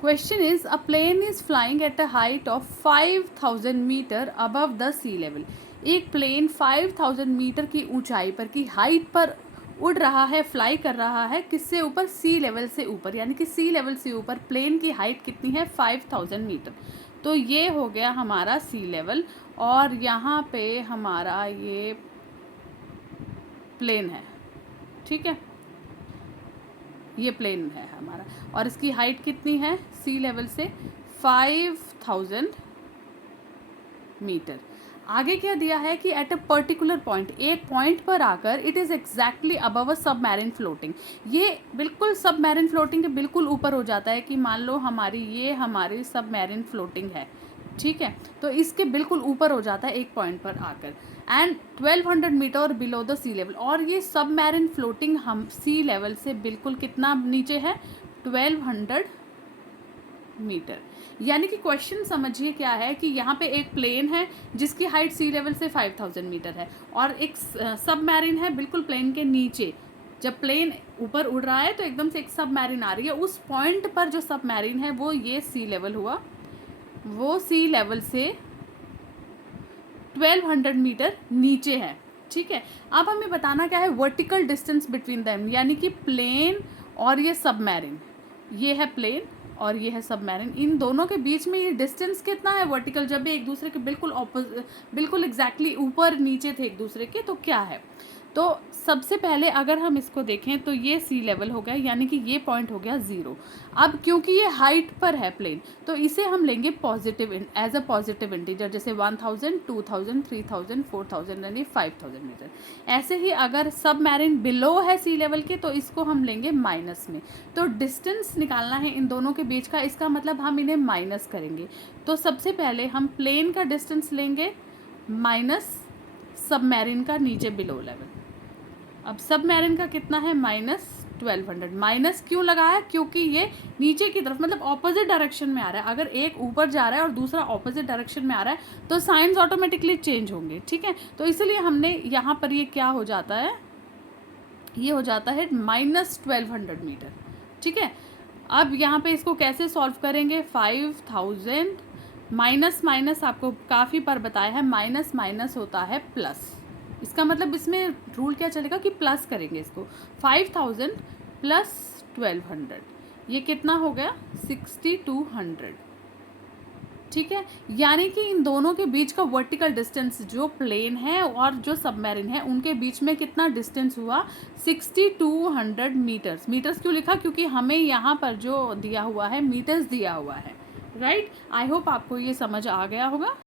Question is a plane is flying at a height of 5000 metre above the sea level. एक plane 5000 metre की ऊंचाई पर की height पर उड़ रहा है, फ्लाई कर रहा है, किससे ऊपर? सी लेवल से ऊपर, यानी कि सी लेवल से ऊपर प्लेन की हाइट कितनी है? 5000 मीटर। तो ये हो गया हमारा सी लेवल, और यहाँ पे हमारा ये प्लेन है, ठीक है, ये प्लेन है हमारा, और इसकी हाइट कितनी है सी लेवल से? 5000 मीटर। आगे क्या दिया है कि एट अ पर्टिकुलर पॉइंट, एक पॉइंट पर आकर it is exactly above a submarine floating. ये बिल्कुल सबमैरिन फ्लोटिंग के बिल्कुल ऊपर हो जाता है, कि मान लो हमारी सबमैरिन फ्लोटिंग है, ठीक है, तो इसके बिल्कुल ऊपर हो जाता है एक पॉइंट पर आकर, and 1200 metre below the sea level. और ये सबमैरिन फ्लोटिंग हम सी लेवल से बिल्कुल कितना नीचे है? 1200 मीटर। यानी कि क्वेश्चन समझिए क्या है, कि यहाँ पे एक प्लेन है जिसकी हाइट सी लेवल से 5000 मीटर है, और एक सबमैरिन है बिल्कुल प्लेन के नीचे। जब प्लेन ऊपर उड़ रहा है तो एकदम से एक सबमैरिन आ रही है, उस पॉइंट पर जो सबमैरिन है वो ये सी लेवल हुआ, वो सी लेवल से 1200 मीटर नीचे है, ठीक है। अब हमें बताना क्या है? वर्टिकल डिस्टेंस बिटवीन देम, यानी कि प्लेन और ये सबमैरिन, ये है प्लेन और ये है सबमैरिन, इन दोनों के बीच में ये डिस्टेंस कितना है वर्टिकल, जब ये एक दूसरे के बिल्कुल एग्जैक्टली ऊपर नीचे थे एक दूसरे के, तो क्या है? तो सबसे पहले अगर हम इसको देखें तो ये सी लेवल हो गया, यानी कि ये पॉइंट हो गया 0। अब क्योंकि ये हाइट पर है प्लेन, तो इसे हम लेंगे positive as a positive integer, जैसे 1000, 2000, 3000, 4000 यानी 5000 मीटर। ऐसे ही अगर सबमैरिन बिलो है सी लेवल के, तो इसको हम लेंगे माइनस में। तो डिस्टेंस निकालना है इन दोनों के बीच का, इसका मतलब हम इन्हें माइनस करेंगे। तो सबसे पहले हम प्लेन का डिस्टेंस लेंगे माइनस सबमैरिन का नीचे बिलो लेवल। अब सबमैरिन का कितना है? -1200। माइनस क्यों लगाया? क्योंकि ये नीचे की तरफ, मतलब ऑपोजिट डायरेक्शन में आ रहा है। अगर एक ऊपर जा रहा है और दूसरा ऑपोजिट डायरेक्शन में आ रहा है तो साइंस ऑटोमेटिकली चेंज होंगे, ठीक है। तो इसलिए हमने यहाँ पर ये क्या हो जाता है, ये हो जाता है -1200 मीटर, ठीक है। अब यहाँ पे इसको कैसे सॉल्व करेंगे? 5000 माइनस माइनस आपको काफ़ी बार बताया है, माइनस माइनस होता है प्लस। इसका मतलब इसमें रूल क्या चलेगा कि प्लस करेंगे इसको। 5000 प्लस 1200, ये कितना हो गया? 6200, ठीक है। यानी कि इन दोनों के बीच का वर्टिकल डिस्टेंस, जो प्लेन है और जो सबमैरिन है, उनके बीच में कितना डिस्टेंस हुआ? 6200 मीटर्स। मीटर्स क्यों लिखा? क्योंकि हमें यहाँ पर जो दिया हुआ है मीटर्स दिया हुआ है, राइट। आई होप आपको ये समझ आ गया होगा।